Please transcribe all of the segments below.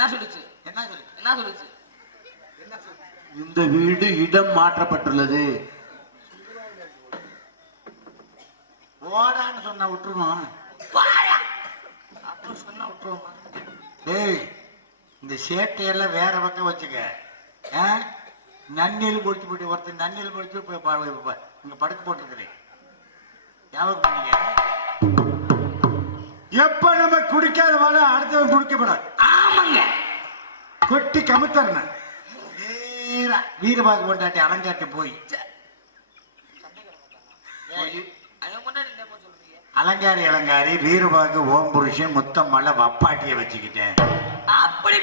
என்ன சொல்லுச்சு? என்ன சொல்லு? என்ன சொல்லுச்சு? இந்த வீடு இடம் மாற்றப்பட்டுள்ளது. ஓடான்னு சொன்னா விட்டுருவோம் வாயா அப்ப சொன்னா விட்டுருவோமா? டேய் இந்த சேட்டையெல்லாம் வேற பக்கம் வச்சுக்க. ஆ? நன்னில் முடிச்சு போட்டு ஒருத்தர் நன்னில் முடிச்சு போய் பா- பா- பா- இங்க படுக்க போட்டுருக்கிறேன் ஞாபகம் பண்ணீங்க எப்ப நம்ம குடிக்காத வாழ அடுத்தவன் குடிக்கப்படாது. ஆமாங்க கொட்டி கமுத்தரணும். நேரா வீரபாகு கொண்டாட்டி அலங்காட்டி போய். அலங்காரி அலங்காரி வீரபாகு ஓம் புருஷன் முத்தம் மலை வப்பாட்டிய வச்சுக்கிட்டேன். அப்படி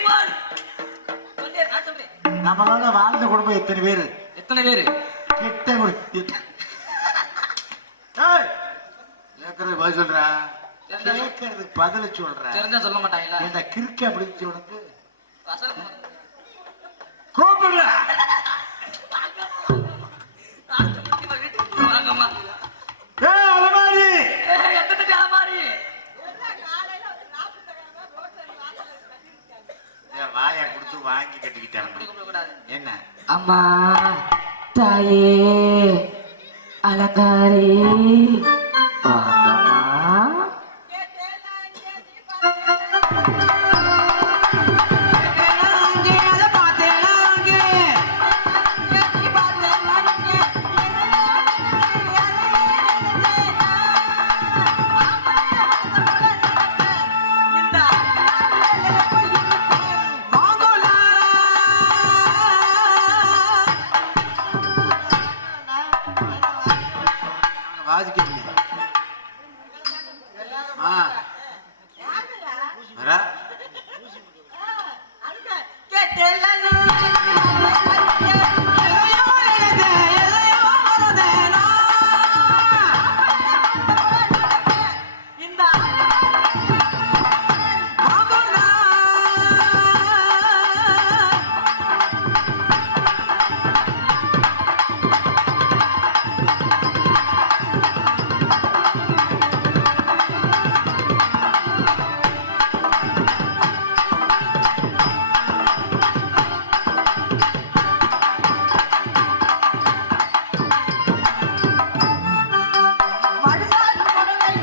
சொல்றேன். நம்மளோட வாழ்ந்த குடும்பம் எத்தனை பேரு? எத்தனை பேரு? கிட்ட குடி- ஏய், கேக்குறது பதில் சொல்றா. கேட்கறதுக்கு பதில சொல்ற. தெரிஞ்சா சொல்ல மாட்டாங்களா? என்ன கிறுக்க அப்படின்னு வசனம் கூப்பிடுற வாயை கொடுத்து வாங்கி கட்டிக்கிட்டாங்க என்ன? அம்மா தாயே அலங்காரி. రా.